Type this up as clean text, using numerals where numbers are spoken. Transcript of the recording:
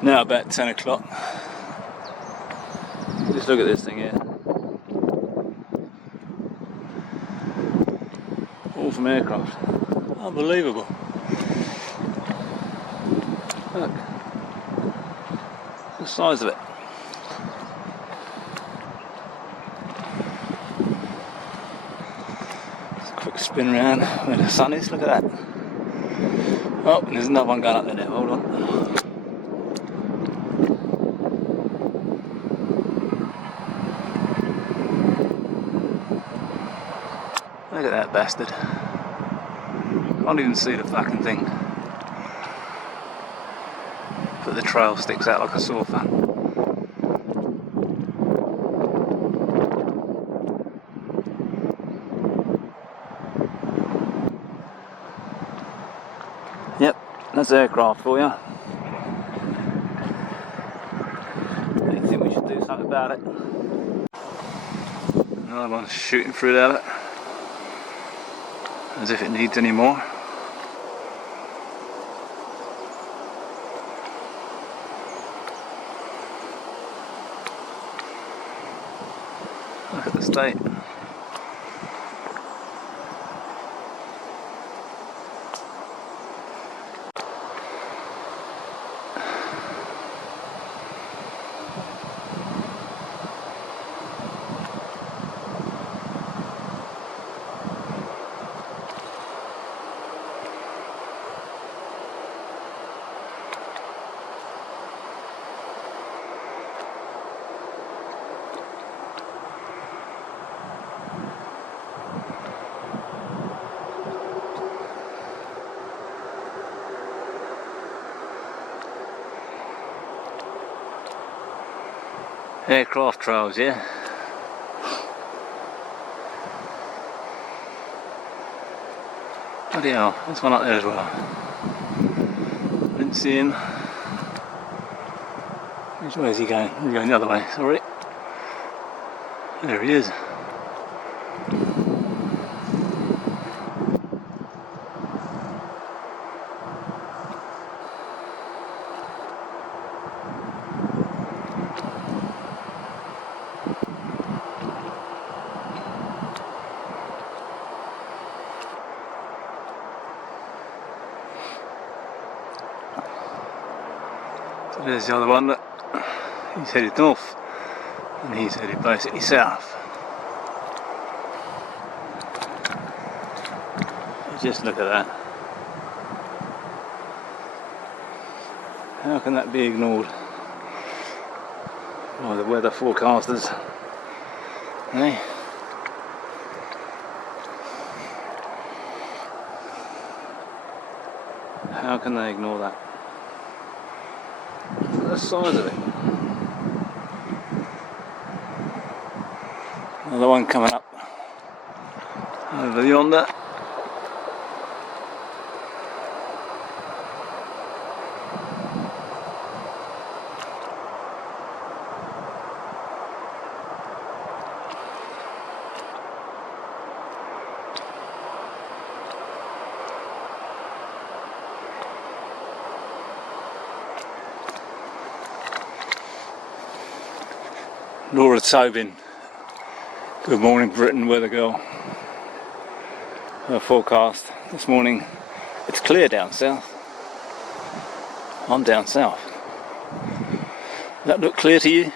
It's now about 10 o'clock. Just look at this thing here. All from aircraft. Unbelievable. Look. The size of it. Just a quick spin around where the sun is. Look at that. Oh, there's another one going up there now. Hold on. Look at that bastard. Can't even see the fucking thing. But the trail sticks out like a sore thumb. Yep, that's aircraft for you. I think we should do something about it. Another one's shooting through there, as if it needs any more. Look at the state. Aircraft trails, yeah. Bloody hell, there's one up there as well. Didn't see him. Which way is he going? He's going the other way, sorry. There he is. So there's the other one that he's headed north and he's headed basically south. Just look at that. How can that be ignored by the weather forecasters? Eh? How can they ignore that? Look at the size of it. Another one coming up over yonder. Laura Tobin, Good Morning Britain weather girl. Her forecast this morning, it's clear down south. I'm down south. Does that look clear to you?